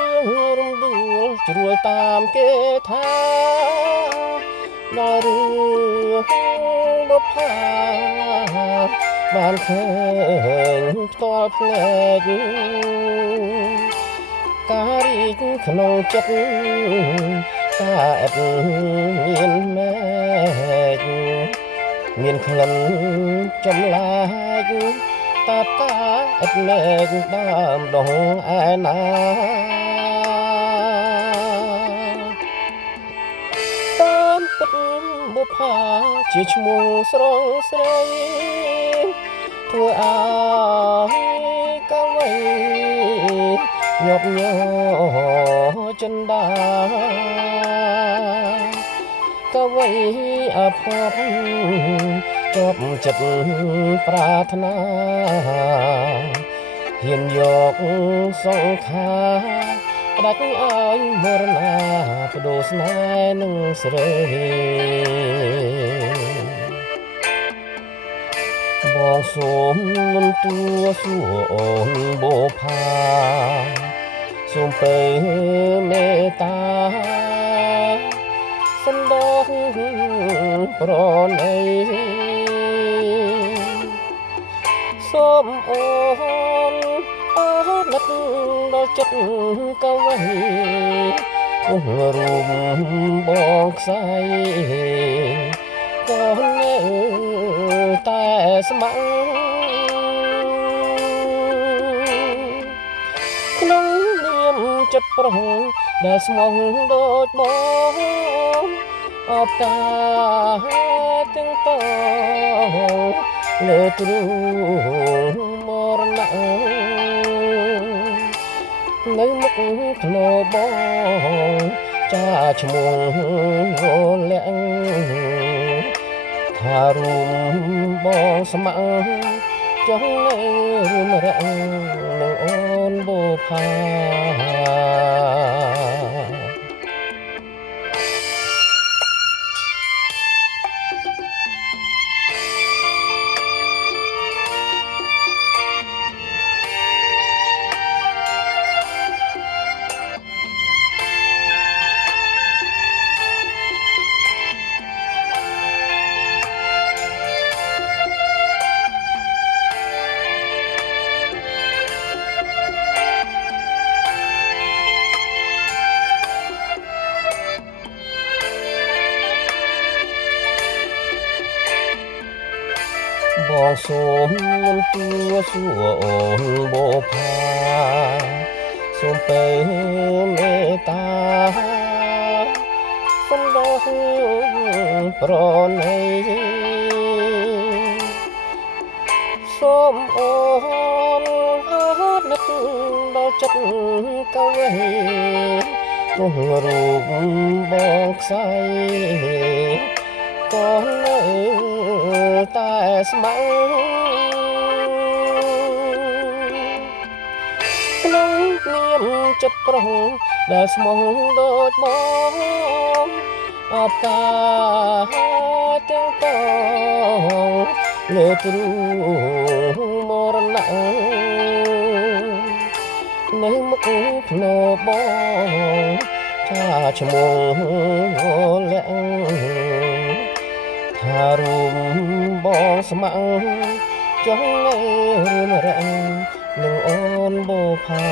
រៀងរំដួលជ្រួលតាមគេថាដល់រឿងបុប្ផាបានឃើញផ្ទាល់ភ្នែកការរីកក្នុងចិត្តការអត់មានមែកមានក្លិនចម្លែកតាបការអត់លែកដើមដងឯណាតាមពិតបុប្ផាជាឈ្មោះស្រងស្រីធ្វើឲ្យកាវៃញាប់ញ័រចិនដាកាវៃអភ័ព្វជាប់ចិត្តប្រាថ្នាហ៊ានយកសង្ខារផ្ដាច់ឲ្យមរណាបដូរស្នេហ៍នឹងស្រីបងសូមលំទួសួរអូនបុប្ផាសូមពេមេត្តាសន្តោសប្រណីសូមអូនអរនឹកដល់ចិត្តកវីគង់រួមបងខ្សែក៏នៅតែស្ម័គ្រក្នុងនាមចិត្តប្រុសដែលស្មោះដូចបងអបការទាំងតងលើទ្រូងមរណៈនៅមុខធ្នោបងចាឈ្មោះលាក់ថារួមបងស្ម័គ្រចង់នៅរួមរៈនឹងអូនបុប្ផាបងសូមលំទួសួរអូនបុប្ផាសូមពេមេត្តាសន្តោសប្រណីសូមអូនអរនឹកដល់ចិត្តកវីគង់រួមបងខ្សែក៏នៅតែស្ម័គ្រក្នុងនាមចិត្តប្រុសដែលស្មោះដូចបងអបការទាំងតងលើទ្រូងមរណៈនៅមុខធ្នោបងចាឈ្មោះលាក់ថារួមបងស្ម័គ្រចង់នៅរួមរៈនឹងអូនបុប្ផា